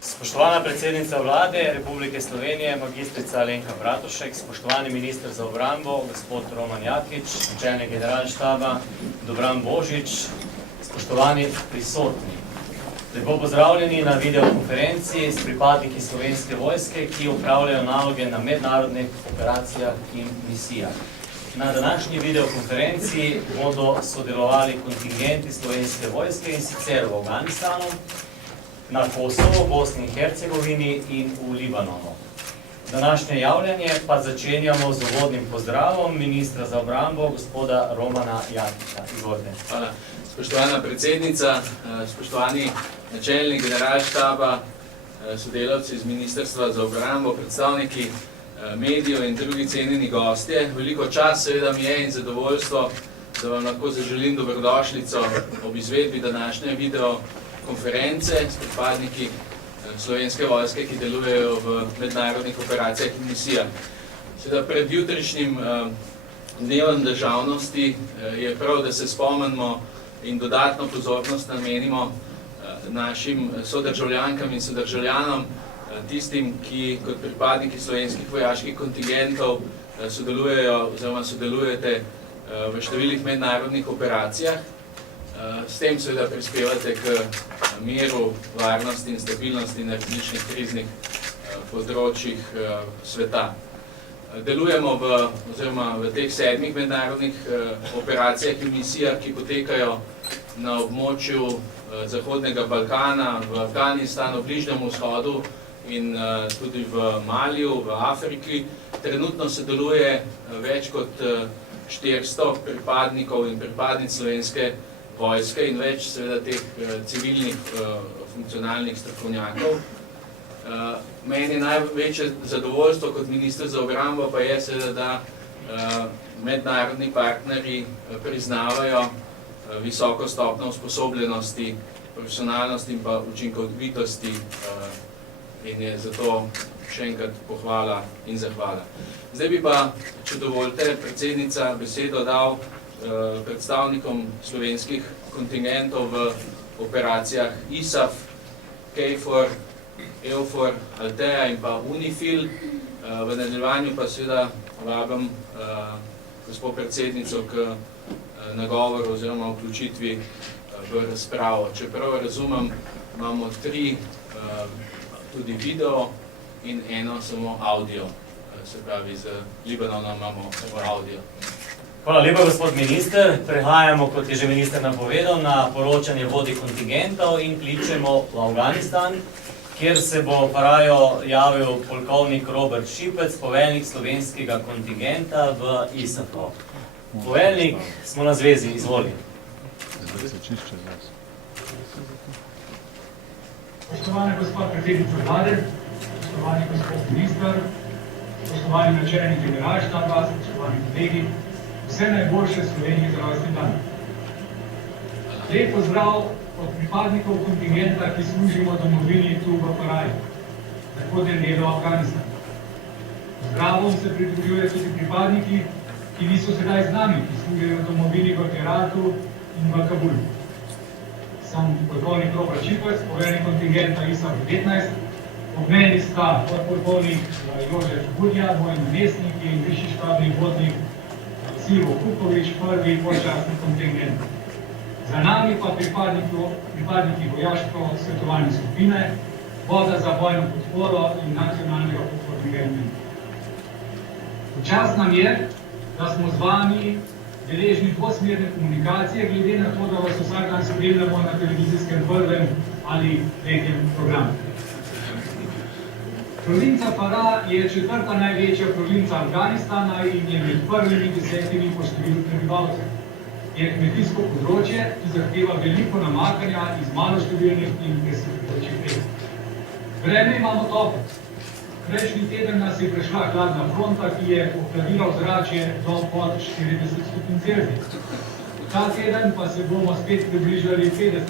Spoštovana predsednica vlade Republike Slovenije, magistrica Alenka Bratušek, spoštovani minister za obrambo, gospod Roman Jakič, načelnik generalštaba Dobran Božič, spoštovani prisotni. Lepo pozdravljeni na videokonferenci s pripadniki Slovenske vojske, ki opravljajo naloge na mednarodnih operacijah in misijah. Na današnji videokonferenci bodo sodelovali kontingenti Slovenske vojske in sicer v Afganistanu, na Kosovo, Bosni in Hercegovini in v Libanonu. Današnje javljanje pa začenjamo z uvodnim pozdravom ministra za obrambo, gospoda Romana Jakiča. Izvolite. Hvala. Spoštovana predsednica, spoštovani načelnik generalštaba, sodelavci iz Ministrstva za obrambo, predstavniki medijev in drugi cenjeni gostje. Veliko čas seveda mi je in zadovoljstvo, da vam lahko zaželim dobrodošlico ob izvedbi današnje videokonference s pripadniki Slovenske vojske, ki delujejo v mednarodnih operacijah in misijah. Seveda pred jutrišnjim dnevom državnosti je prav, da se spomnimo in dodatno pozornost namenimo našim sodržavljankam in sodržavljanom, tistim, ki kot pripadniki slovenskih vojaških kontingentov sodelujejo oziroma sodelujete v številnih mednarodnih operacijah. S tem seveda prispevate k miru, varnosti in stabilnosti na različnih kriznih področjih sveta. Delujemo v teh 7 mednarodnih operacijah in misijah, ki potekajo na območju Zahodnega Balkana, v Afganistanu, v Bližnjem vzhodu in tudi v Maliju, v Afriki. Trenutno sodeluje več kot 400 pripadnikov in pripadnic Slovenske vojske in več seveda teh civilnih funkcionalnih strokovnjakov. Meni največje zadovoljstvo kot minister za obrambo pa je seveda, da mednarodni partnerji priznavajo visoko stopnjo usposobljenosti, profesionalnosti in pa učinkovitosti in je zato še enkrat pohvala in zahvala. Zdaj bi pa, če dovolite, predsednica, besedo dal predstavnikom slovenskih kontingentov v operacijah ISAF, KFOR, EUFOR, Altea in pa UNIFIL. V nadaljevanju pa seveda vabim gospod predsednico k nagovoru oziroma vključitvi v razpravo. Čeprav razumem, imamo 3 tudi video in 1 samo audio. Se pravi, z Libanonom imamo audio. Hvala lepa, gospod minister. Prehajamo, kot je že minister napovedal, na poročanje vodij kontingentov in kličemo v Afganistan, kjer se bo parajo javil polkovnik Robert Šipec, poveljnik slovenskega kontingenta v ISAF-u. Poveljnik, smo na zvezi, izvoli. Spoštovana gospod predsednica vlade, spoštovani gospod minister, spoštovani načelnik generalštaba, spoštovani kolegi, vse najboljše Sloveniji za rojstni dan. Lep pozdrav od pripadnikov kontingenta, ki služimo domovini tu v Paraju, zahodnem delu Afganistana. Pozdravom se pridružujejo tudi pripadniki, ki niso sedaj z nami, ki služijo domovini v Heratu in v Kabulu. Sem polkovnik Robert Šipec, poveljnik kontingenta ISAF-19. Ob meni sta podpolkovnik Jožef Budja, moj namestnik in višji štabni vodnik Silvo Kukovič, prvi počasni kontingent. Za nami pa pripadniki vojaško-svetovalne skupine, voda za bojno podporo in nacionalnega podpornega imena. Čast nam je, da smo z vami deležni dvosmerne komunikacije, glede na to, da vas vsak dan spremljamo na televizijskem 1. ali 3. programu. Provinca Farah je 4. največja provinca Afganistana in je med prvimi 10 po številu prebivalcev. Je kmetijsko področje, ki zahteva veliko namakanja iz maloštevilnih in presežujočih rek. Vreme imamo toplo. Prejšnji teden nas je prešla hladna fronta, ki je ohladila ozračje do pod 40 stopinj Celzija. Ta teden pa se bomo spet približali 50.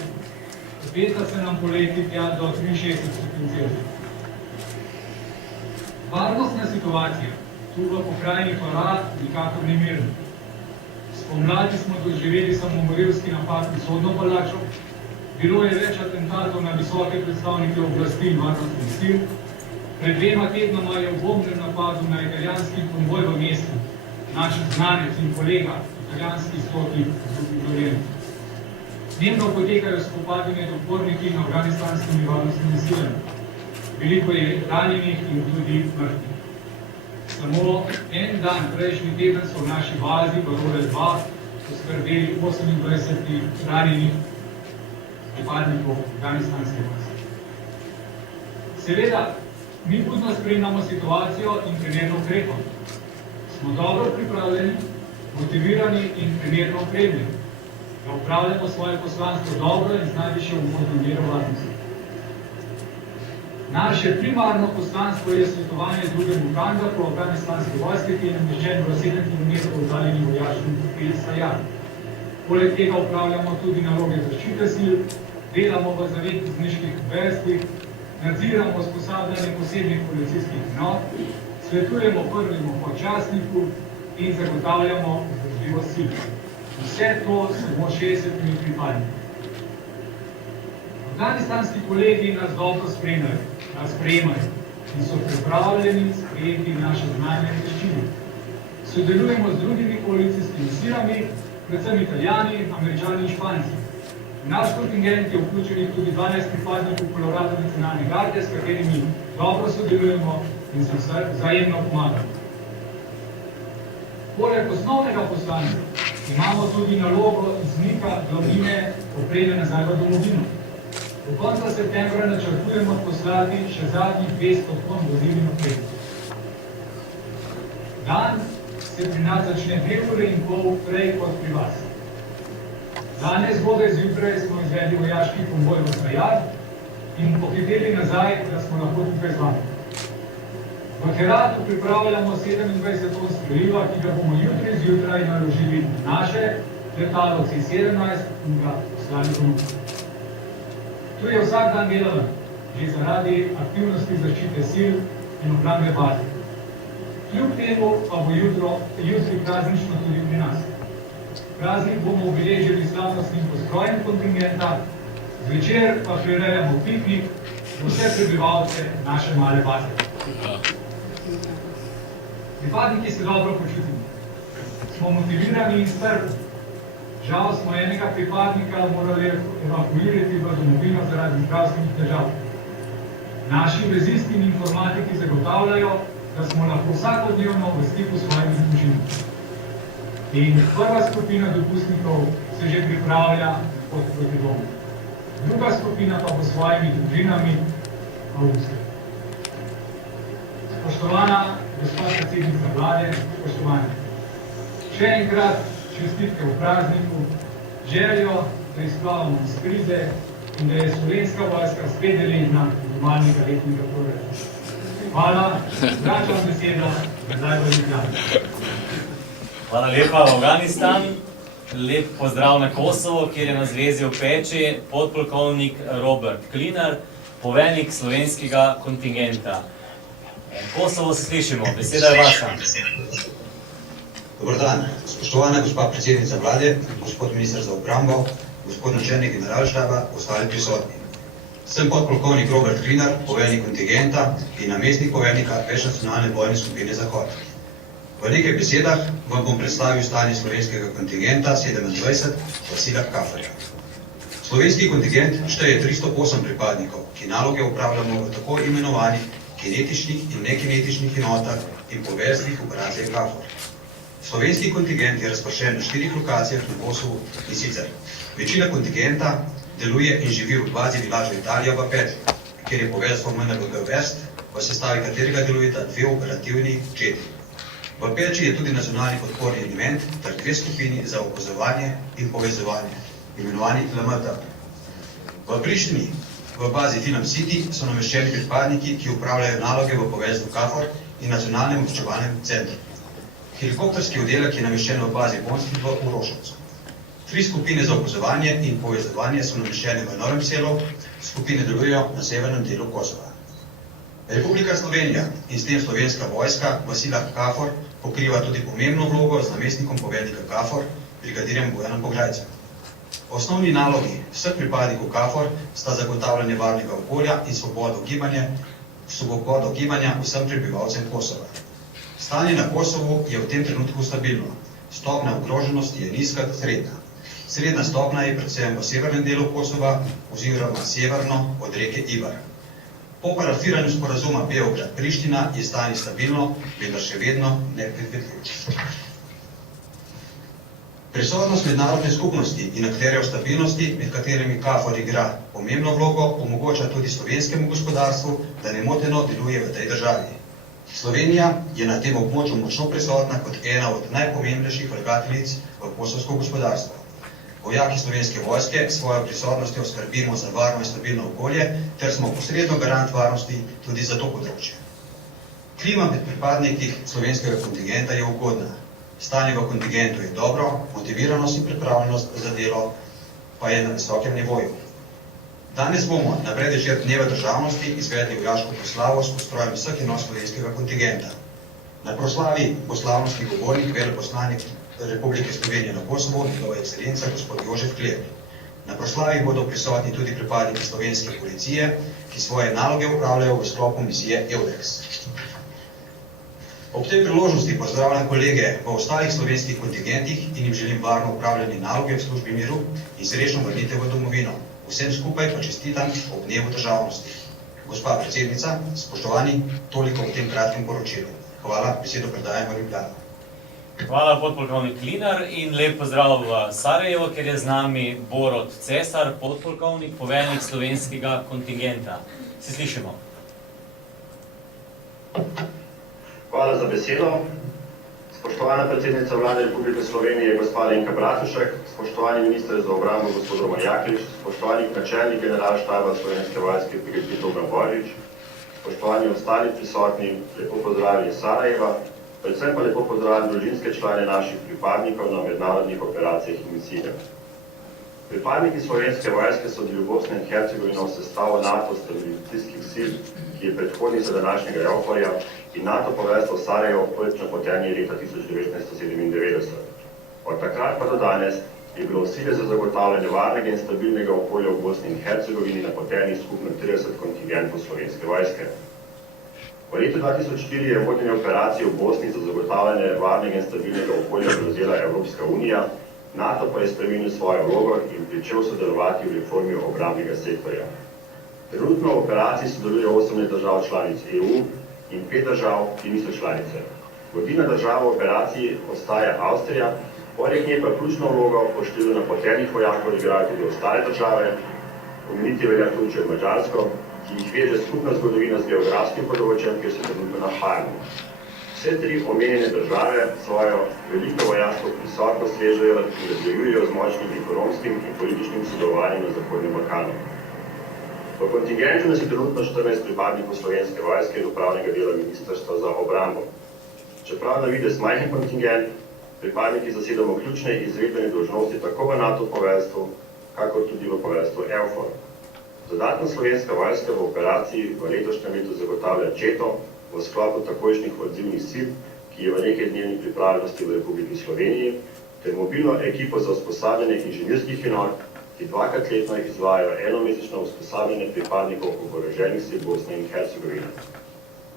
Obeta se nam poleti tja do 63 stopinj Celzija. Varnostna situacija tu v pokrajini Farah nikakor ni mirna. S Pomladi smo doživeli samomorilski napad v Sodno palačo, bilo je več atentatov na visoke predstavnike oblasti in varnostnih sil, pred 2 tednoma je v bombnem napadu na italijanski konvoj v mestu naš znanec in kolega, italijanski stotnik Zubin. Dnevno potekajo spopadi med uporniki in afganistanskimi varnostnimi silami. Veliko je ranjenih in tudi mrtvih. Samo en dan prejšnji teden so v naši bazi v Role 2 poskrbeli 28 ranjenih pripadnikov afganistanske vojske. Seveda, mi budno spremljamo situacijo in primerno ukrepamo. Smo dobro pripravljeni, motivirani in primerno opremljeni, da upravljamo svoje poslanstvo dobro in z najvišjo možno mero varnosti. Naše primarno poslanstvo je svetovanje drugemu Kandafu, afganistanske vojske, ki je nameščen v 7 km oddaljeni vojaški profil Sajar. Poleg tega upravljamo tudi naloge zaščite sil, delamo v zavezniških verstvih, nadziramo usposabljanje posebnih policijskih enot, svetujemo prvemu počasniku in zagotavljamo vzdržljivost sil. Vse to samo 60 pripadniki. Afganistanski kolegi nas dobro sprejemajo in so pripravljeni sprejeti naše znanje in veščine. Sodelujemo z drugimi koalicijskimi silami, predvsem Italijani, Američani in Španci. V naš kontingent je vključenih tudi 12 pripadnikov Colorado nacionalne garde, s katerimi dobro sodelujemo in se vzajemno pomagamo. Poleg osnovnega poslanstva imamo tudi nalogo izmika glavnine opreme nazaj v domovino. Do konca septembra načrtujemo poslati še zadnjih 200 ton vozil in opreme. Dan se pri nas začne 2,5 ure prej kot pri vas. Danes zgodaj zjutraj smo izvedli vojaški konvoj v Sajar in pohiteli nazaj, da smo lahko tukaj z vami. V Heratu pripravljamo 27 ton streliva, ki ga bomo jutri zjutraj naložili na naše letalo C-17 in ga poslali domov. Tu je vsak dan delaven, že zaradi aktivnosti zaščite sil in obrambe baze. Kljub temu pa bo jutri praznično tudi pri nas. Praznik bomo obeležili slavnostnim postrojem kontingenta, zvečer pa prirejamo piknik za vse prebivalce naše male baze. Pripadniki se dobro počutimo. Smo motivirani in strpni. Žal smo enega pripadnika morali evakuirati v domovino zaradi zdravstvenih težav. Naši vezisti in informatiki zagotavljajo, da smo lahko vsakodnevno v stiku s svojimi družinami. In prva skupina dopustnikov se že pripravlja pot proti domu. Druga skupina pa bo s svojimi družinami avgusta. Spoštovana gospa predsednica vlade, spoštovani. Še enkrat čestitke v prazniku, željo, da izplavamo iz krize in da je Slovenska vojska spet deležna normalnega letnega proračuna. Hvala, vračam besedo, zdaj v Ljubljani. Hvala lepa, Afganistan. Lep pozdrav na Kosovo, kjer je na zvezi v Peči podpolkovnik Robert Klinar, poveljnik slovenskega kontingenta. Kosovo se slišimo, beseda je vaša. Dobar dan, spoštovana gospa predsednica vlade, gospod minister za obrambo, gospod načelnik generalštaba, ostali prisotni. Sem podpolkovnik Robert Klinar, poveljnik kontingenta in namestnik poveljnika večnacionalne bojne skupine Zahod. V nekaj besedah vam bom predstavil stanje slovenskega kontingenta 27 v silah KFOR-ja. Slovenski kontingent šteje 308 pripadnikov, ki naloge upravljamo v tako imenovanih kinetičnih in nekinetičnih enotah in poveljstvih operacije KFOR. Slovenski kontingent je razpršen na 4 lokacijah na Kosovu in sicer večina kontingenta deluje in živi v bazi Vilažo Italija v Petri, kjer je poveljstvo MNBG West, v sestavi katerega delujeta 2 operativni četi. V Peči je tudi nacionalni podporni element ter 2 skupini za opazovanje in povezovanje, imenovani LMT. V Prištini, v bazi Film City, so nameščeni pripadniki, ki upravljajo naloge v poveljstvu KFOR in nacionalnem obveščevalnem centru. Helikopterski oddelek je nameščen v bazi Bonski v Uroševcu. 3 skupine za opazovanje in povezovanje so nameščene v Novem Selu, skupine delujejo na severnem delu Kosova. Republika Slovenija in s tem Slovenska vojska v silah KFOR pokriva tudi pomembno vlogo z namestnikom poveljnika KFOR brigadirjem Bojanom Pograjcem. Osnovni nalogi vseh pripadnikov KFOR sta zagotavljanje varnega okolja in svobodo gibanja vsem prebivalcem Kosova. Stanje na Kosovu je v tem trenutku stabilno. Stopnja ogroženosti je nizka, srednja. Srednja stopnja je predvsem v severnem delu Kosova oziroma severno od reke Ibar. Po parafiranju sporazuma Beograd-Priština je stanje stabilno, vendar še vedno nepredvidljivo. Prisotnost mednarodne skupnosti in akterjev stabilnosti, med katerimi KFOR igra pomembno vlogo, omogoča tudi slovenskemu gospodarstvu, da nemoteno deluje v tej državi. Slovenija je na tem območju močno prisotna kot ena od najpomembnejših vlagateljic v kosovsko gospodarstvo. Vojaki Slovenske vojske s svojo prisotnostjo skrbimo za varno in stabilno okolje, ter smo posredno garant varnosti tudi za to področje. Klima med pripadniki slovenskega kontingenta je ugodna. Stanje v kontingentu je dobro, motiviranost in pripravljenost za delo pa je na visokem nivoju. Danes bomo na predvečer Dneva državnosti izvedli vojaško proslavo s postrojem vseh enot slovenskega kontingenta. Na proslavi bo slavnostni govornik veleposlanik Republike Slovenije na Kosovo, njegova ekscelenca gospod Jožef Klep. Na proslavi bodo prisotni tudi pripadniki slovenske policije, ki svoje naloge upravljajo v sklopu misije EULEX. Ob tej priložnosti pozdravljam kolege v ostalih slovenskih kontingentih in jim želim varno upravljanje naloge v službi miru in srečno vrnitev v domovino. Vsem skupaj pa čestitam ob Dnevu državnosti. Gospa predsednica, spoštovani, toliko v tem kratkem poročilu. Hvala, besedo predajam v Ljubljano. Hvala, podpolkovnik Klinar, in lep pozdrav v Sarajevo, ker je z nami Borut Cesar, podpolkovnik, poveljnik slovenskega kontingenta. Se slišimo. Hvala za besedo. Spoštovana predsednica Vlade Republike Slovenije, gospa Alenka Bratušek, spoštovani minister za obrambo, gospod Roman Jaklič, spoštovani načelnik generalštaba Slovenske vojske, Dobran Božič, spoštovani ostali prisotni, lepo pozdravljeni iz Sarajeva, predvsem pa lepo pozdravljeni družinske člane naših pripadnikov na mednarodnih operacijah in misijah. Pripadniki Slovenske vojske so bili v Bosni in Hercegovini v sestavu NATO stabilizacijskih sil, ki je predhodnica današnjega EUFOR-ja in NATO poveljstvo Sarajevo prvič napoteni leta 1997. Od takrat pa do danes je bilo cilje za zagotavljanje varnega in stabilnega okolja v Bosni in Hercegovini napoteni skupno 30 kontingentov Slovenske vojske. V letu 2004 je vodenje operacije v Bosni za zagotavljanje varnega in stabilnega okolja prevzela Evropska unija, NATO pa je spremenil svojo vlogo in pričel sodelovati v reformi obrambnega sektorja. Trenutno v operaciji sodeluje 18 držav članic EU in 5 držav, ki niso članice. Vodilna država v operaciji ostaja Avstrija, poleg nje pa ključno vlogo po številu napotenih vojakov igrajo tudi ostale države, omeniti velja tudi Madžarsko, ki jih veže skupna zgodovina z geografskim področjem, kjer se trenutno nahajamo. Vse tri omenjene države svojo veliko vojaško prisotnost vežejo in nadaljujejo z močnim ekonomskim in političnim sodelovanjem na Zahodnem Balkanu. V kontingentu nas je trenutno 14 pripadnikov Slovenske vojske in upravnega dela Ministrstva za obrambo. Čeprav na videz majhen kontingent, pripadniki zasedamo ključne izvedbene dolžnosti tako v NATO poveljstvu, kakor tudi v poveljstvu EUFOR. Dodatno Slovenska vojska v operaciji v letošnjem letu zagotavlja četo v sklopu takojšnjih odzivnih sil, ki je v nekaj dnevni pripravljenosti v Republiki Sloveniji, ter mobilno ekipo za usposabljanje inženirskih enot, ki dvakrat letno izvajajo enomesečno usposabljanje pripadnikov oboroženih sil Bosne in Hercegovine.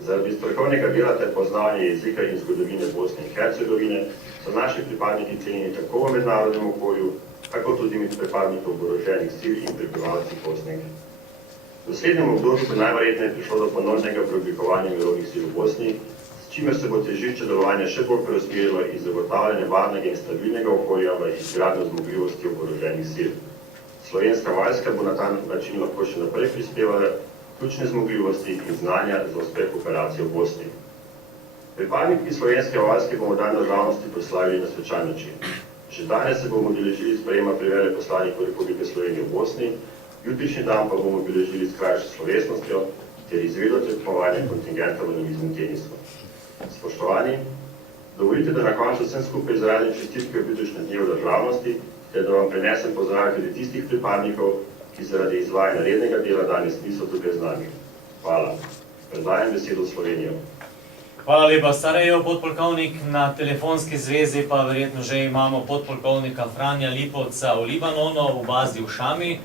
Zaradi strokovnega dela ter poznavanja jezika in zgodovine Bosne in Hercegovine so naši pripadniki cenjeni tako v mednarodnem okolju, kako tudi med pripadnikov oboroženih sil in prebivalci Bosne. V naslednjem obdobju bo najverjetneje prišlo do ponovnega preoblikovanja mirovnih sil v Bosni, s čimer se bo težišče delovanja še bolj preusmerilo iz zagotavljanja varnega in stabilnega okolja v izgradnjo zmogljivosti oboroženih sil. Slovenska vojska bo na ta način lahko še naprej prispevala ključne zmogljivosti in znanja za uspeh operacije v Bosni. Pripadniki Slovenske vojske bomo dan državnosti proslavili na svečan način. Že danes se bomo udeležili sprejema pri veleposlaniku Republike Slovenije v Bosni, jutrišnji dan pa bomo obeležili s krajšo slovesnostjo ter izvedlo tekmovanje kontingenta v namiznem tenisu. Spoštovani, dovolite, da na koncu vsem skupaj izrazim čestitke v jutrišnjem dnevu državnosti, ter da vam prenesem pozdrav tudi tistih pripadnikov, ki zaradi izvajanja rednega dela danes niso tukaj z nami. Hvala. Predajam besedo v Slovenijo. Hvala lepa, Sarajevo, podpolkovnik. Na telefonski zvezi pa verjetno že imamo podpolkovnika Franja Lipovca v Libanonu, v bazi v Šami.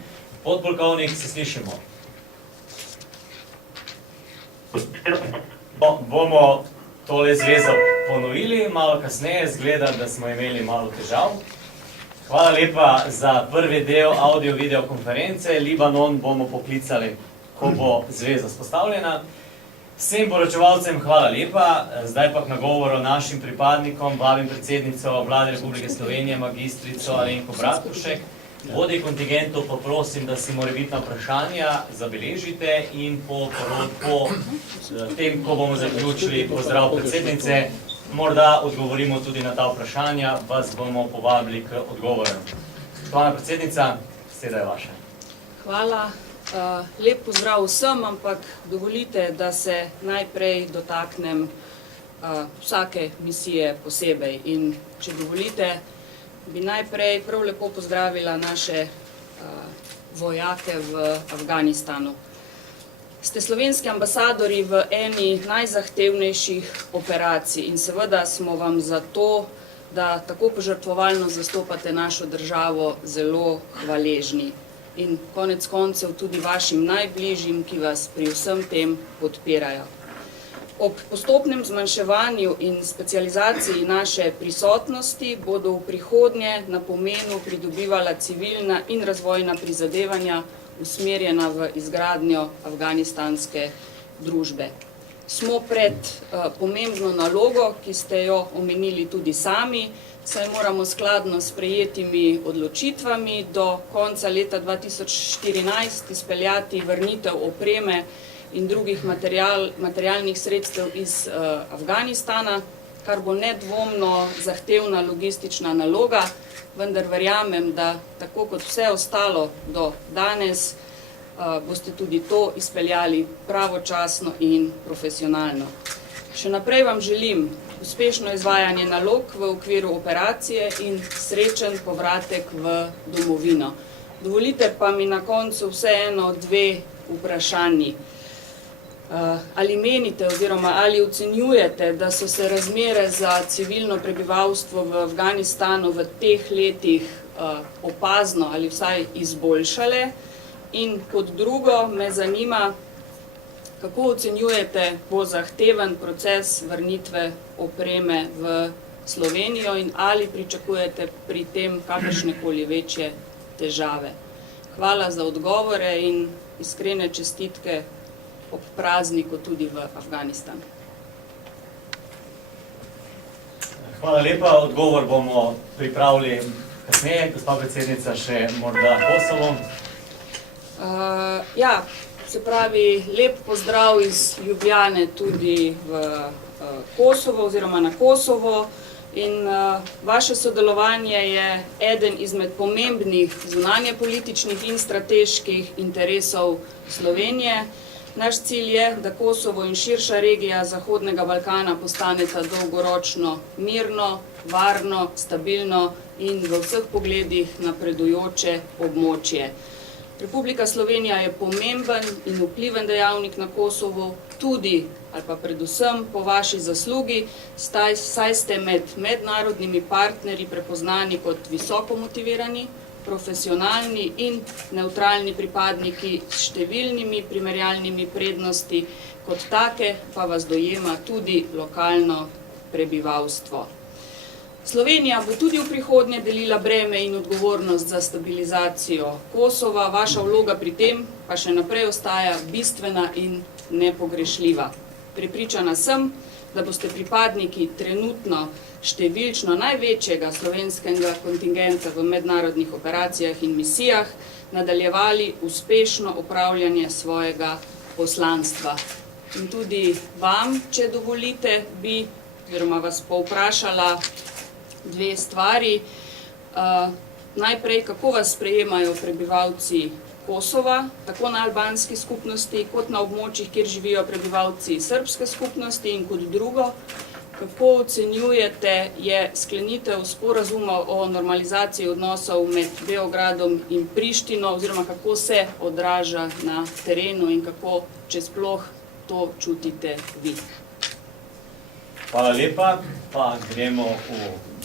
Podpolkovnik, se slišimo. Bomo tole zvezo ponovili malo kasneje, zgleda, da smo imeli malo težav. Hvala lepa za prvi del audio-video konference. Libanon bomo poklicali, ko bo zveza spostavljena. Vsem poročevalcem hvala lepa, zdaj pa k nagovoru našim pripadnikom, vabim predsednico Vlade Republike Slovenije, magistrico Alenko Bratušek. Vodij kontingentov pa prosim, da si morebitna vprašanja zabeležite in po tem, ko bomo zaključili pozdrav predsednice, morda odgovorimo tudi na ta vprašanja, vas bomo povabili k odgovorom. Spoštovana predsednica, beseda je vaša. Hvala. Lep pozdrav vsem, ampak dovolite, da se najprej dotaknem vsake misije posebej. In če dovolite, bi najprej prav lepo pozdravila naše vojake v Afganistanu. Ste slovenski ambasadori v eni najzahtevnejših operacij in seveda smo vam za to, da tako požrtvovalno zastopate našo državo, zelo hvaležni. In konec koncev tudi vašim najbližjim, ki vas pri vsem tem podpirajo. Ob postopnem zmanjševanju in specializaciji naše prisotnosti bodo v prihodnje na pomenu pridobivala civilna in razvojna prizadevanja usmerjena v izgradnjo afganistanske družbe. Smo pred pomembno nalogo, ki ste jo omenili tudi sami, saj moramo skladno s prejetimi odločitvami do konca leta 2014 izpeljati vrnitev opreme in drugih materialnih sredstev iz Afganistana, kar bo nedvomno zahtevna logistična naloga, vendar verjamem, da tako kot vse ostalo do danes, boste tudi to izpeljali pravočasno in profesionalno. Še naprej vam želim uspešno izvajanje nalog v okviru operacije in srečen povratek v domovino. Dovolite pa mi na koncu vseeno dve vprašanji. Ali menite oziroma ali ocenjujete, da so se razmere za civilno prebivalstvo v Afganistanu v teh letih opazno ali vsaj izboljšale? In kot drugo me zanima, kako ocenjujete bo zahteven proces vrnitve opreme v Slovenijo in ali pričakujete pri tem kakršnekoli večje težave? Hvala za odgovore in iskrene čestitke ob prazniku tudi v Afganistanu. Hvala lepa, odgovor bomo pripravili kasneje. Gospa predsednica, še morda Kosovo. Se pravi, lep pozdrav iz Ljubljane tudi v Kosovo oziroma na Kosovo. In vaše sodelovanje je eden izmed pomembnih zunanjepolitičnih in strateških interesov Slovenije. Naš cilj je, da Kosovo in širša regija Zahodnega Balkana postaneta dolgoročno mirno, varno, stabilno in v vseh pogledih napredujoče območje. Republika Slovenija je pomemben in vpliven dejavnik na Kosovu, tudi ali pa predvsem po vaši zaslugi, saj ste med mednarodnimi partnerji prepoznani kot visoko motivirani, profesionalni in nevtralni pripadniki s številnimi primerjalnimi prednosti, kot take pa vas dojema tudi lokalno prebivalstvo. Slovenija bo tudi v prihodnje delila breme in odgovornost za stabilizacijo Kosova, vaša vloga pri tem pa še naprej ostaja bistvena in nepogrešljiva. Prepričana sem, da boste pripadniki trenutno številčno največjega slovenskega kontingenta v mednarodnih operacijah in misijah nadaljevali uspešno opravljanje svojega poslanstva. In tudi vam, če dovolite, bi oziroma vas povprašala dve stvari. Najprej, kako vas sprejemajo prebivalci Kosova, tako na albanski skupnosti, kot na območjih, kjer živijo prebivalci srbske skupnosti, in kot drugo, kako ocenjujete je sklenitev sporazuma o normalizaciji odnosov med Beogradom in Prištino, oziroma kako se odraža na terenu in kako, če sploh, to čutite vi? Hvala lepa, pa gremo v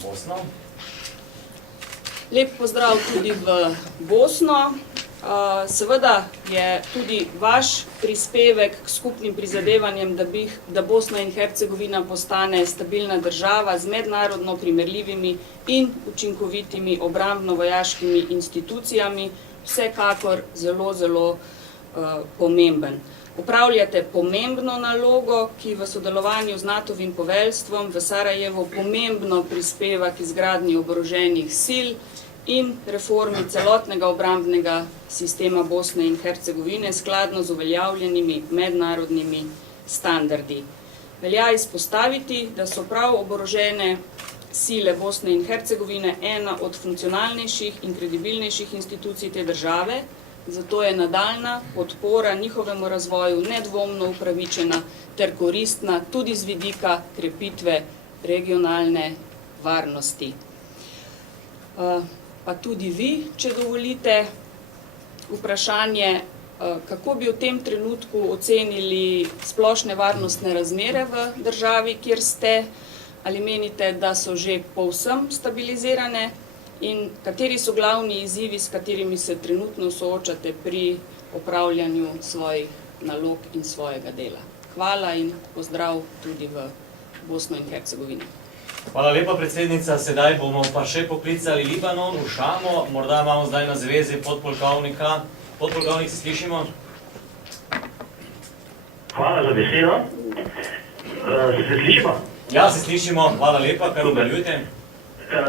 Bosno. Lep pozdrav tudi v Bosno. Seveda je tudi vaš prispevek k skupnim prizadevanjem, da Bosna in Hercegovina postane stabilna država z mednarodno primerljivimi in učinkovitimi obrambno-vojaškimi institucijami, vsekakor zelo, zelo pomemben. Upravljate pomembno nalogo, ki v sodelovanju z NATO-vim poveljstvom v Sarajevu pomembno prispeva k izgradnji oboroženih sil in reformi celotnega obrambnega sistema Bosne in Hercegovine skladno z uveljavljenimi mednarodnimi standardi. Velja izpostaviti, da so prav oborožene sile Bosne in Hercegovine ena od funkcionalnejših in kredibilnejših institucij te države, zato je nadaljna podpora njihovemu razvoju nedvomno upravičena ter koristna tudi z vidika krepitve regionalne varnosti. Pa tudi vi, če dovolite, vprašanje, kako bi v tem trenutku ocenili splošne varnostne razmere v državi, kjer ste, ali menite, da so že povsem stabilizirane in kateri so glavni izzivi, s katerimi se trenutno soočate pri opravljanju svojih nalog in svojega dela. Hvala in pozdrav tudi v Bosno in Hercegovino. Hvala lepa, predsednica. Sedaj bomo pa še poklicali Libanon v Šamo. Morda imamo zdaj na zvezi podpolkovnika. Podpolkovnik, se slišimo? Hvala za besedo. Se slišimo? Ja, se slišimo. Hvala lepa, kar nadaljujte.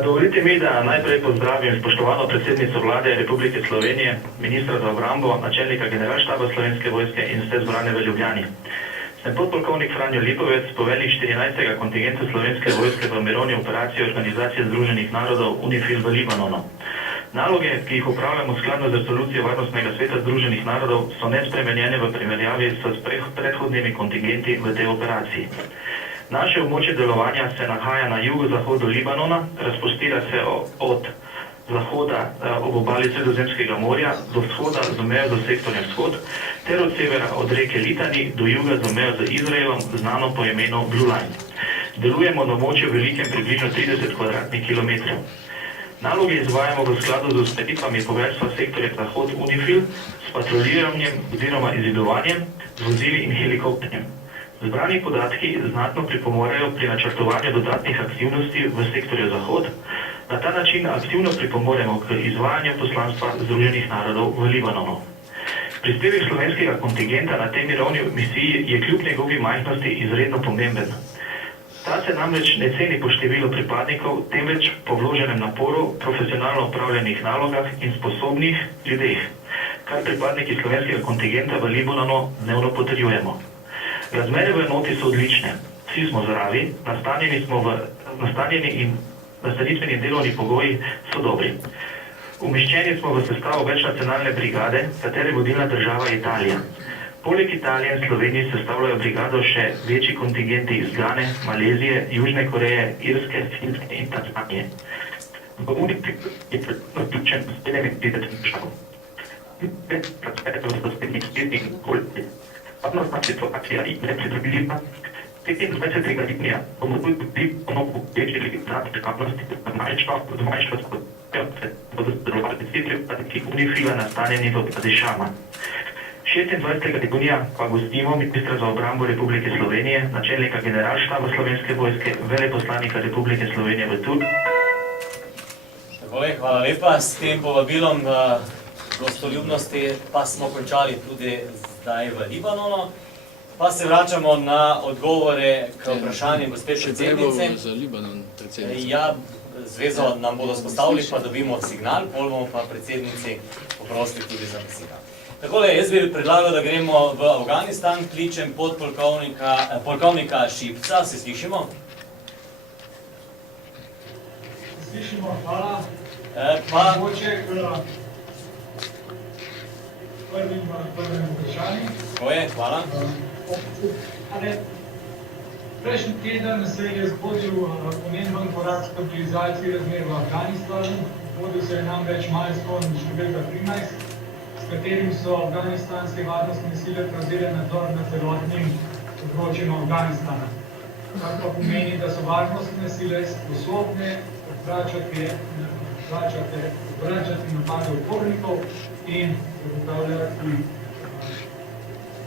Dovolite mi, da najprej pozdravim spoštovano predsednico vlade Republike Slovenije, ministra za obrambo, načelnika generalštaba Slovenske vojske in vse zbrane v Ljubljani. Sem podpolkovnik Franjo Lipovec, poveljnik 14. kontingenta Slovenske vojske v mirovni operaciji Organizacije združenih narodov UNIFIL v Libanonu. Naloge, ki jih upravljamo skladno z resolucijo Varnostnega sveta združenih narodov, so nespremenjene v primerjavi s predhodnimi kontingenti v tej operaciji. Naše območje delovanja se nahaja na jugozahodu Libanona, razpostira se od zahoda ob obali Sredozemskega morja, do vzhoda z mejo z sektorjem vzhod, ter od severa od reke Litani do juga z mejo z Izraelom, znano po imenu Blue Line. Delujemo na območju velikem približno 30 kvadratnih kilometrov. Naloge izvajamo v skladu z usmeritvami poveljstva sektorja Zahod UNIFIL s patroljiranjem oziroma izidovanjem z vozili in helikopterjem. Zbrani podatki znatno pripomorejo pri načrtovanju dodatnih aktivnosti v sektorju Zahod. Na ta način aktivno pripomoremo k izvajanju poslanstva Združenih narodov v Libanonu. Prispevek slovenskega kontingenta na tej mirovni misiji je kljub njegovi majhnosti izredno pomemben. Ta se namreč ne ceni po številu pripadnikov, temveč po vloženem naporu, profesionalno opravljenih nalogah in sposobnih ljudeh, kar pripadniki slovenskega kontingenta v Libanonu dnevno potrjujemo. Razmere v enoti so odlične, vsi smo zdravi, nastanitveni in delovni pogoji so dobri. Umeščeni smo v sestavo večnacionalne brigade, katere vodilna država je Italija. Poleg Italije in Slovenije sestavljajo brigado še večji kontingenti iz Gane, Malezije, Južne Koreje, Irske, Finske in Tanzanije. V UNIFIL je predvsem vključen 37 držav. Varnostna situacija je nepredvidljiva. 25. junija bomo tudi ponovno večili nad pripravnosti zmanjšati bodo sodelovali pripadniki UNIFIL-a nastanjeni v Padišama. 26. junija pa gostimo ministra za obrambo Republike Slovenije, načelnika generalštaba Slovenske vojske, veleposlanika Republike Slovenije v Turčiji. Hvala lepa. S tem povabilom gostoljubnosti pa smo končali tudi zdaj v Libanonu. Pa se vračamo na odgovore k vprašanju gospe predsednice. Za Libanon, predsednica. Ja, zvezo nam bodo spostavili, pa dobimo signal, pol bomo pa predsednici poprosili tudi za besedo. Takole, jaz bi predlagal, da gremo v Afganistan, kličem polkovnika Šipca, se slišimo? Slišimo, hvala. Mogoče k prvim vprašanjem. Tako je, hvala. Prejšnji teden se je zgodil pomemben korak stabilizaciji razmer v Afganistanu. Zgodil se je namreč milestone številka 13, s katerim so afganistanske varnostne sile prevzele nadzor nad celotnim področjem Afganistana. kar pa pomeni, da so varnostne sile sposobne odvračati napade upornikov in zagotavljati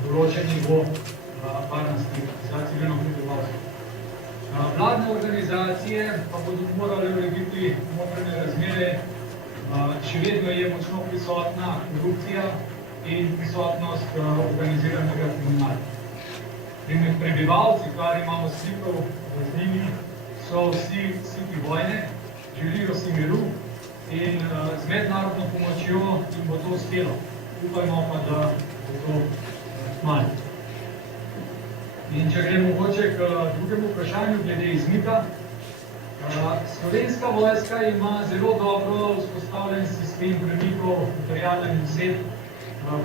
določen nivo varnosti za civilno prebivalstvo. Vladne organizacije pa bodo morale urediti notranje razmere. Še vedno je močno prisotna korupcija in prisotnost organiziranega kriminala. Pri prebivalci, kar imamo stikov z njimi, so vsi siti vojne, želijo si miru in z mednarodno pomočjo jim bo to uspelo. Upajmo pa, da bo to kmalu. In če gremo mogoče k drugemu vprašanju glede izmika. Slovenska vojska ima zelo dobro vzpostavljen sistem premikov materialnih oseb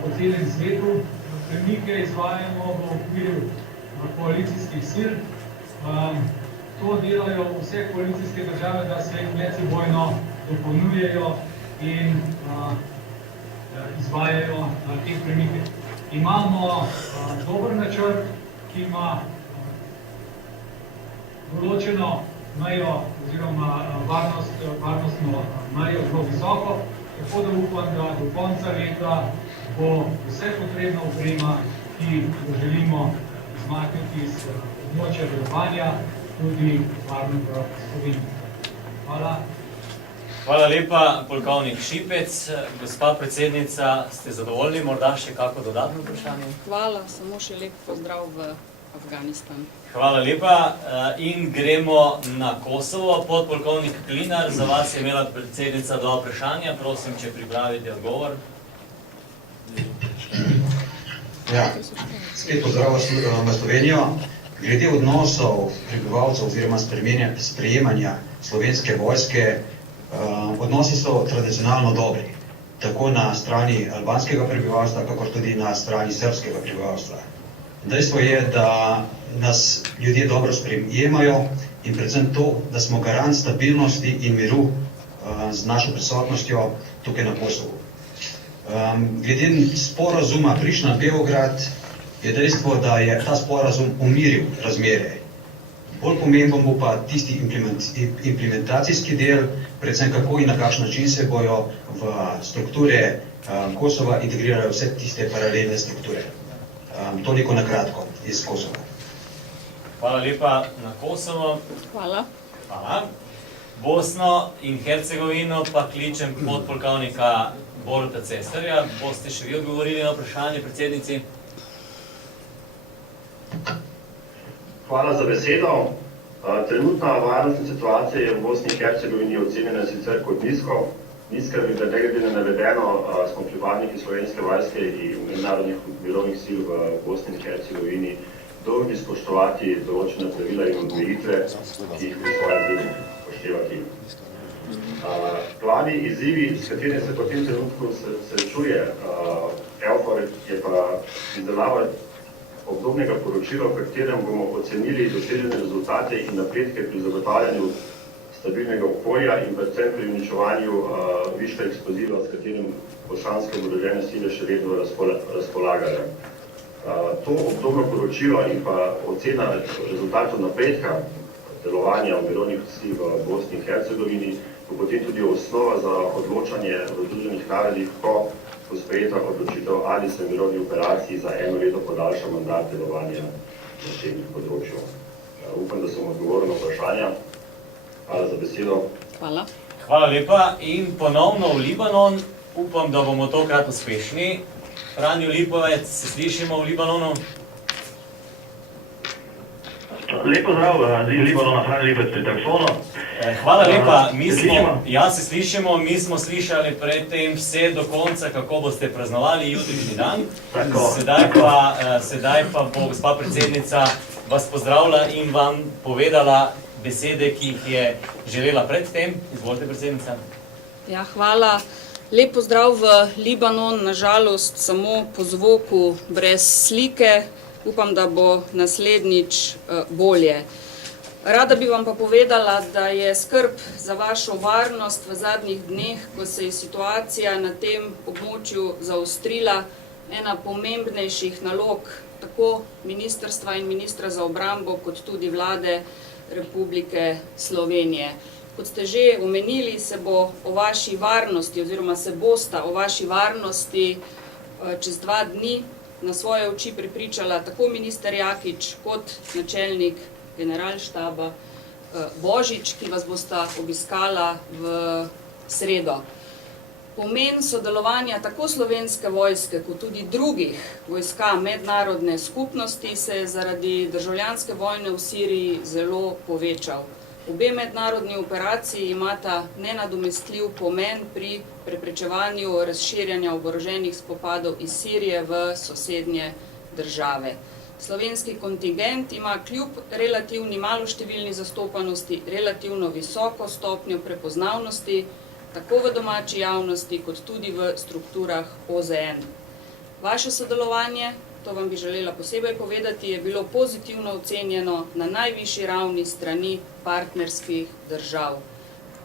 po celem svetu. Premike izvajamo v okviru koalicijskih sil. To delajo vse koalicijske države, da se medsebojno dopolnjujejo in izvajajo te premike. Imamo dober načrt, ki ima določeno mejo oziroma varnostno mejo zelo visoko, tako da upam, da do konca leta bo vse potrebna oprema, ki jo želimo izmakniti iz območja delovanja, tudi varno v Sloveniji. Hvala. Hvala lepa, polkovnik Šipec. Gospa predsednica, ste zadovoljni? Morda še kako dodatno vprašanje? Hvala, samo še lep pozdrav v Afganistan. Hvala lepa in gremo na Kosovo. Podpolkovnik Klinar, za vas je imela predsednica dva vprašanja. Prosim, če pripravite odgovor. Ja, spet pozdrav v Slovenijo. Glede odnosov prebivalcev oziroma sprejemanja slovenske vojske, odnosi so tradicionalno dobri, tako na strani albanskega prebivalstva, kakor tudi na strani srbskega prebivalstva. Dejstvo je, da nas ljudje dobro sprejemajo in predvsem to, da smo garant stabilnosti in miru z našo prisotnostjo tukaj na Kosovu. Glede sporazuma Priština-Beograd je dejstvo, da je ta sporazum umiril razmere. Bolj pomemben bo pa tisti implementacijski del, predvsem kako in na kakšen način se bojo v strukture Kosova integrirale vse tiste paralelne strukture. Toliko na kratko iz Kosova. Hvala lepa na Kosovo. Hvala. Hvala. Bosno in Hercegovino pa kličem podpolkovnika Boruta Cesarja. Boste še vi odgovorili na vprašanje predsednici? Hvala za besedo. Trenutna varnostna situacija je v Bosni in Hercegovini ocenjena sicer kot nizka, ne glede na navedeno, smo pripadniki slovenske vojske in mednarodnih mirovnih sil v Bosni in Hercegovini dolžni spoštovati določene pravila in omejitve, ki jih v svojem delu upoštevati. Glavni izzivi, s katerimi se po tem trenutku srečuje EUFOR, je pa izdelava obdobnega poročila, v katerem bomo ocenili dosežene rezultate in napredke pri zagotavljanju stabilnega okolja in predvsem pri uničevanju viška eksploziva, s katerim bosanske oborožene sile še vedno razpolagajo. To obdobno poročilo in pa ocena rezultatov napredka delovanja mirovnih sil v Bosni in Hercegovini bo potem tudi osnova za odločanje v Združenih narodih, ko bo sprejeta odločitev, ali se mirovni operaciji za eno leto podaljša mandat delovanja na tem področju. Upam, da sem odgovoril na vprašanja. Hvala za besedo. Hvala. Hvala lepa in ponovno v Libanon. Upam, da bomo tokrat uspešni. Franjo Lipovec, se slišimo v Libanonu? Lep pozdrav iz Libanona, Franjo Lipovec pri telefonu. Hvala lepa, se slišimo, mi smo slišali predtem vse do konca, kako boste praznovali jutrišnji dan. Sedaj pa bo gospa predsednica vas pozdravila in vam povedala besede, ki jih je želela predtem. Izvolite, predsednica. Ja, hvala. Lep pozdrav v Libanon, nažalost samo po zvoku, brez slike. Upam, da bo naslednjič bolje. Rada bi vam pa povedala, da je skrb za vašo varnost v zadnjih dneh, ko se je situacija na tem območju zaostrila, ena pomembnejših nalog tako ministrstva in ministra za obrambo, kot tudi vlade Republike Slovenije. Kot ste že omenili, se bo o vaši varnosti oziroma se bosta o vaši varnosti čez 2 dni na svoje oči prepričala tako minister Jakič kot načelnik generalštaba Božič, ki vas bosta obiskala v sredo. Pomen sodelovanja tako Slovenske vojske kot tudi drugih vojska mednarodne skupnosti se je zaradi državljanske vojne v Siriji zelo povečal. Obe mednarodni operaciji imata nenadomestljiv pomen pri preprečevanju razširjanja oboroženih spopadov iz Sirije v sosednje države. Slovenski kontingent ima kljub relativni maloštevilni zastopanosti relativno visoko stopnjo prepoznavnosti, tako v domači javnosti, kot tudi v strukturah OZN. Vaše sodelovanje, to vam bi želela posebej povedati, je bilo pozitivno ocenjeno na najvišji ravni strani partnerskih držav,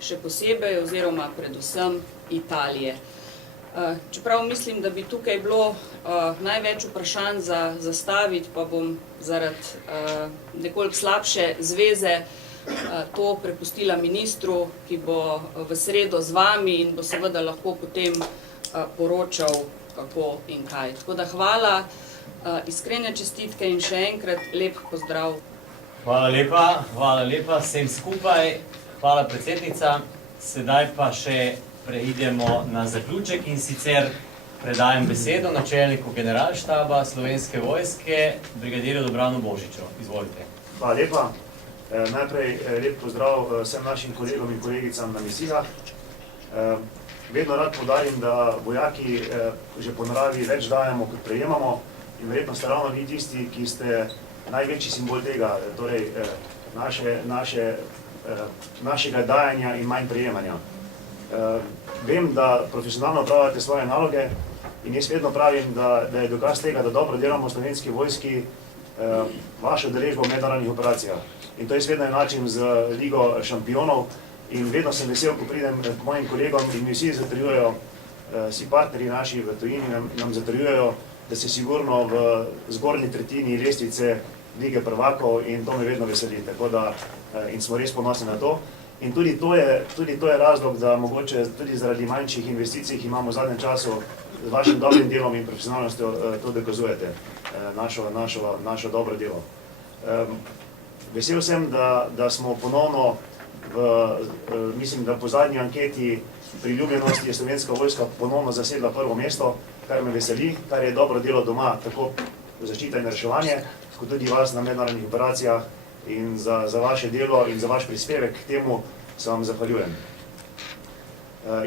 še posebej oziroma predvsem Italije. Čeprav mislim, da bi tukaj bilo največ vprašanj za zastaviti, pa bom zaradi nekoliko slabše zveze to prepustila ministru, ki bo v sredo z vami in bo seveda lahko potem poročal, kako in kaj. Tako da hvala, iskrene čestitke in še enkrat lep pozdrav. Hvala lepa vsem skupaj. Hvala predsednica. Sedaj pa še preidemo na zaključek in sicer predajam besedo načelniku generalštaba Slovenske vojske, brigadirju Dobranu Božiču. Izvolite. Hvala lepa. Najprej lep pozdrav vsem našim kolegom in kolegicam na misijah. Vedno rad poudarim, da vojaki že po naravi več dajemo, kot prejemamo, in verjetno ste ravno vi tisti, ki ste največji simbol tega, torej našega dajanja in manj prejemanja. Vem, da profesionalno opravljate svoje naloge in jaz vedno pravim, da je dokaz tega, da dobro delamo v Slovenski vojski, vašo udeležbo v mednarodnih operacijah. In to jaz vedno enačim z Ligo šampionov in vedno sem vesel, ko pridem k mojim kolegom in mi vsi zatrjujejo, vsi partnerji naši v tujini nam zatrjujejo, da se sigurno v zgornji tretjini lestvice Lige prvakov in to me vedno veseli, tako da in smo res ponosni na to. In tudi to je razlog, da mogoče tudi zaradi manjših investicij, ki imamo v zadnjem času, z vašim dobrim delom in profesionalnostjo to dokazujete, našo dobro delo. Vesel sem, da smo ponovno, mislim, da po zadnji anketi priljubljenosti je Slovenska vojska ponovno zasedla prvo mesto, kar me veseli, kar je dobro delo doma, tako zaščita in reševanje, kot tudi vas na mednarodnih operacijah in za vaše delo in za vaš prispevek k temu se vam zahvaljujem.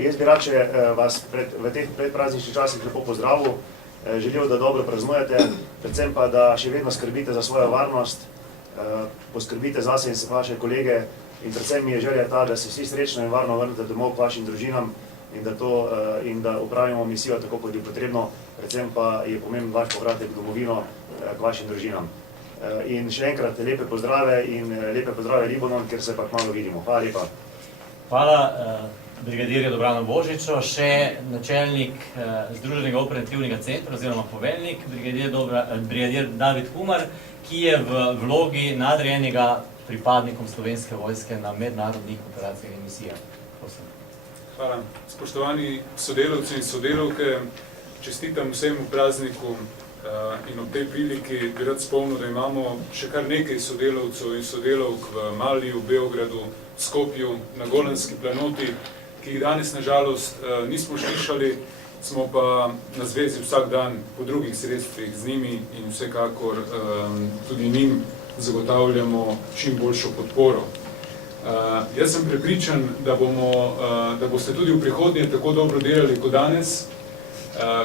Jaz bi rad, če vas v teh predprazničnih časih lepo pozdravil, želel, da dobro praznujete, predvsem pa, da še vedno skrbite za svojo varnost, poskrbite zase in vaše kolege in predvsem mi je želja ta, da se vsi srečno in varno vrnete domov k vašim družinam in da upravimo misijo tako, kot je potrebno, predvsem pa je pomemben vaš povratek v domovino k vašim družinam. In še enkrat lepe pozdrave in lepe pozdrave Libanon, ker se pa kmalu vidimo. Hvala lepa. Hvala brigadirju Dobranu Božiču, še načelnik Združenega operativnega centra oziroma poveljnik, brigadir David Humar, ki je v vlogi nadrejenega pripadnikom Slovenske vojske na mednarodnih operacijah in misijah. Prosim. Hvala. Spoštovani sodelavci in sodelavke, čestitam vsem v prazniku in ob tej priliki bi rad spomnil, da imamo še kar nekaj sodelavcev in sodelavk v Maliju, Beogradu, Skopju, na Golanski planoti, ki jih danes nažalost nismo slišali, smo pa na zvezi vsak dan po drugih sredstvih z njimi in vsekakor tudi njim zagotavljamo čim boljšo podporo. Jaz sem prepričan, da boste tudi v prihodnje tako dobro delali kot danes,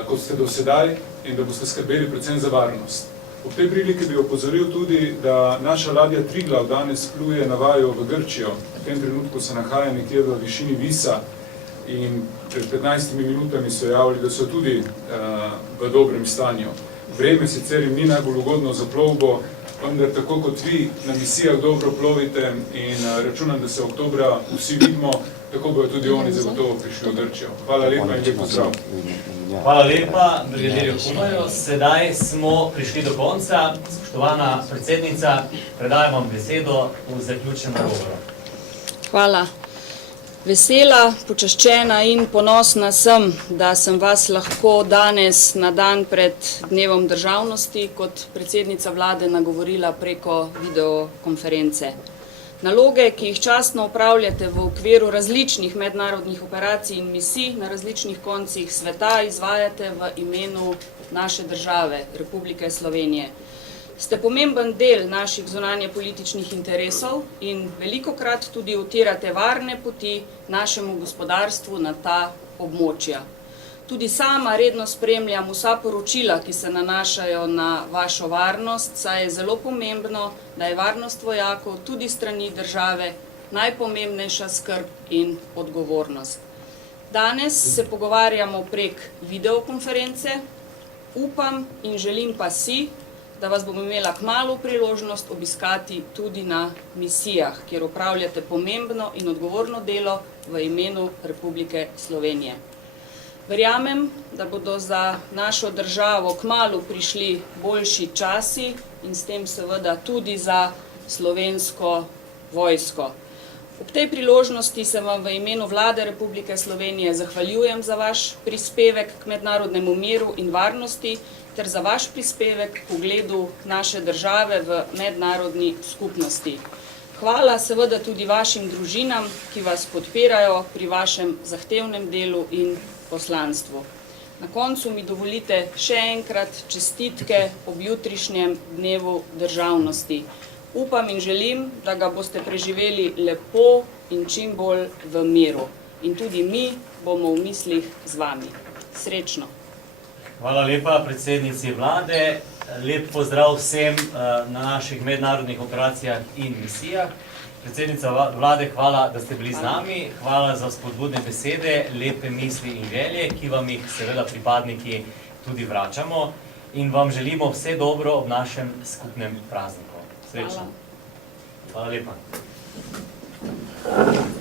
kot ste do sedaj in da boste skrbeli predvsem za varnost. Ob tej priliki bi opozoril tudi, da naša ladja Triglav danes pluje na vajo v Grčijo. V tem trenutku se nahaja nekje v višini Visa in pred 15 minutami so javili, da so tudi v dobrem stanju. Vreme sicer jim ni najbolj ugodno za plovbo, vendar tako kot vi na misijah dobro plovite in računam, da se oktobra vsi vidimo, tako bojo tudi oni zagotovo prišli v Grčijo. Hvala lepa in lep pozdrav. Hvala lepa, brigadirju Humaju. Sedaj smo prišli do konca. Spoštovana predsednica, predajam vam besedo v zaključnem govoru. Hvala. Vesela, počaščena in ponosna sem, da sem vas lahko danes na dan pred Dnevom državnosti kot predsednica vlade nagovorila preko videokonference. Naloge, ki jih častno upravljate v okviru različnih mednarodnih operacij in misij na različnih koncih sveta, izvajate v imenu naše države, Republike Slovenije. Ste pomemben del naših zunanjepolitičnih interesov in velikokrat tudi utirate varne poti našemu gospodarstvu na ta območja. Tudi sama redno spremljam vsa poročila, ki se nanašajo na vašo varnost, saj je zelo pomembno, da je varnost vojakov tudi strani države najpomembnejša skrb in odgovornost. Danes se pogovarjamo prek videokonference, upam in želim pa si, da vas bom imela kmalu priložnost obiskati tudi na misijah, kjer opravljate pomembno in odgovorno delo v imenu Republike Slovenije. Verjamem, da bodo za našo državo kmalu prišli boljši časi in s tem seveda tudi za slovensko vojsko. Ob tej priložnosti se vam v imenu Vlade Republike Slovenije zahvaljujem za vaš prispevek k mednarodnemu miru in varnosti ter za vaš prispevek k ugledu naše države v mednarodni skupnosti. Hvala seveda tudi vašim družinam, ki vas podpirajo pri vašem zahtevnem delu in poslanstvu. Na koncu mi dovolite še enkrat čestitke ob jutrišnjem Dnevu državnosti. Upam in želim, da ga boste preživeli lepo in čim bolj v miru. In tudi mi bomo v mislih z vami. Srečno! Hvala lepa predsednici vlade. Lep pozdrav vsem na naših mednarodnih operacijah in misijah. Predsednica vlade, hvala, da ste bili z nami. Hvala za spodbudne besede, lepe misli in želje, ki vam jih seveda pripadniki tudi vračamo. In vam želimo vse dobro ob našem skupnem prazniku. Srečno. Hvala lepa. Hvala.